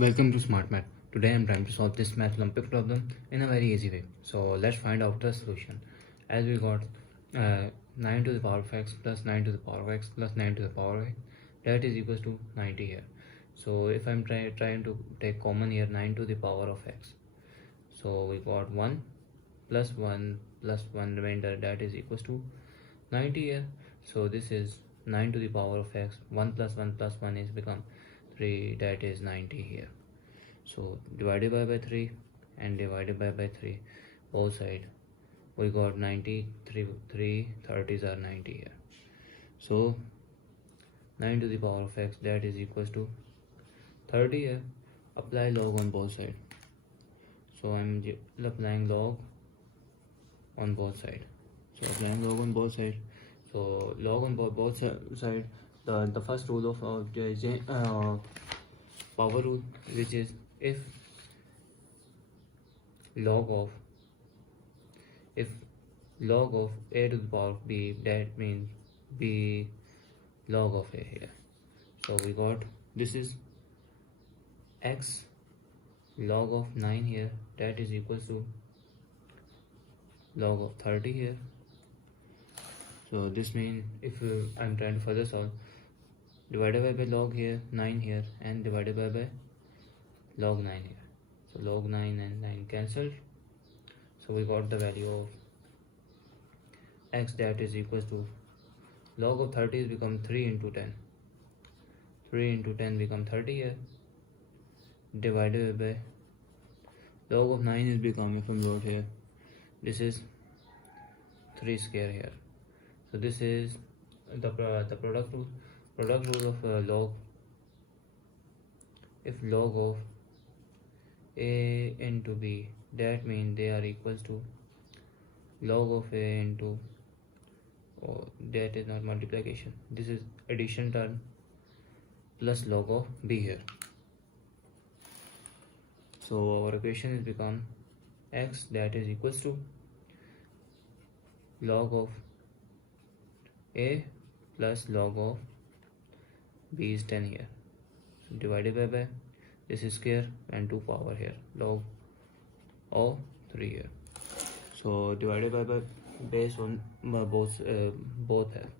Welcome to Smart Math. Today I am trying to solve this math Olympiad problem in a very easy way. So let's find out the solution. As we got 9 to the power of x plus 9 to the power of x plus 9 to the power of x, that is equals to 90 here. So if I'm trying to take common here 9 to the power of x, so we got 1 plus 1 plus 1 remainder, that is equals to 90 here. So this is 9 to the power of x, 1 plus 1 plus 1 is become 3, that is 90 here. So divided by 3 and divided by 3, both side we got 90, 3 30s are 90 here. So 9 to the power of x, that is equals to 30 here. Apply log on both sides. So I'm applying log on both sides. So applying log on both sides. So log on both sides. The first rule of power rule, which is if log of a to the power of b, that means b log of a here. So we got this is x log of 9 here, that is equals to log of 30 here. So this means if I'm trying to further solve, divided by log here 9 here and divided by log 9 here. So log 9 and 9 cancelled. So we got the value of x, that is equals to log of 30 is become 3 into 10. 3 into 10 become 30 here. Divided by log of 9 is become, if I'm wrote here, this is 3 square here. So this is the product rule. Product rule of log. If log of a into b, that means they are equals to log of a into, that is not multiplication, this is addition term, plus log of b here. So our equation is become x, that is equals to log of a plus log of b is 10 here. So divided by this is square and 2 power here, log of 3 here. So divided by base on both have.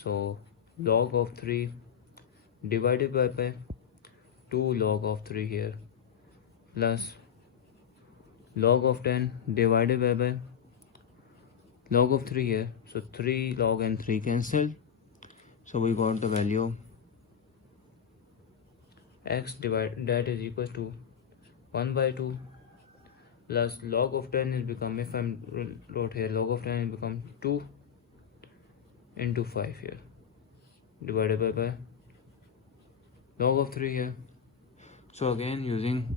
So log of 3 divided by 2 log of 3 here, plus log of 10 divided by log of 3 here. So 3 log and 3 cancel. So we got the value x that is equals to 1 by 2 plus log of 10 is become, if I'm wrote here, log of 10 is become 2 into 5 here, divided by log of 3 here. So again using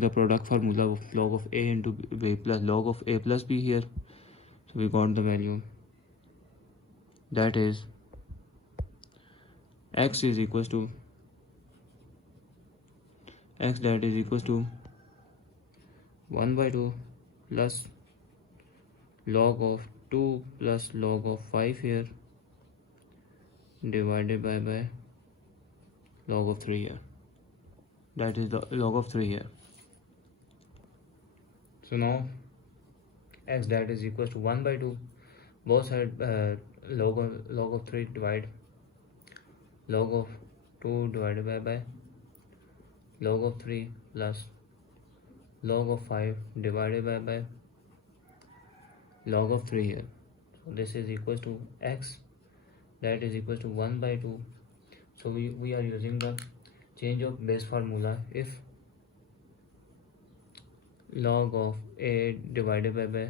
the product formula of log of a into b plus log of a plus b here. So we got the value, that is x is equals to x, that is equals to 1 by 2 plus log of 2 plus log of 5 here, divided by log of 3 here, that is the log of 3 here. So now x, that is equals to 1 by 2, both side log of 3 divide log of 2 divided by log of 3 plus log of 5 divided by log of 3 here. So this is equals to x, that is equals to 1 by 2. So we are using the change of base formula. If log of a divided by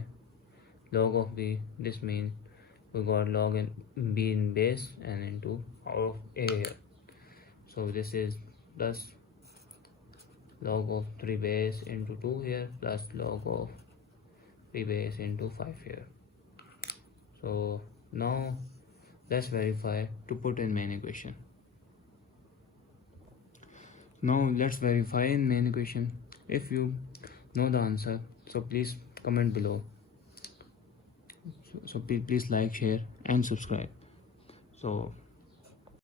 log of b, this means we got log and b in base and into power of a here. So this is plus log of 3 base into 2 here plus log of 3 base into 5 here. So now let's verify to put in main equation. Now let's verify in main equation. If you know the answer, so please comment below. So please like, share and subscribe. So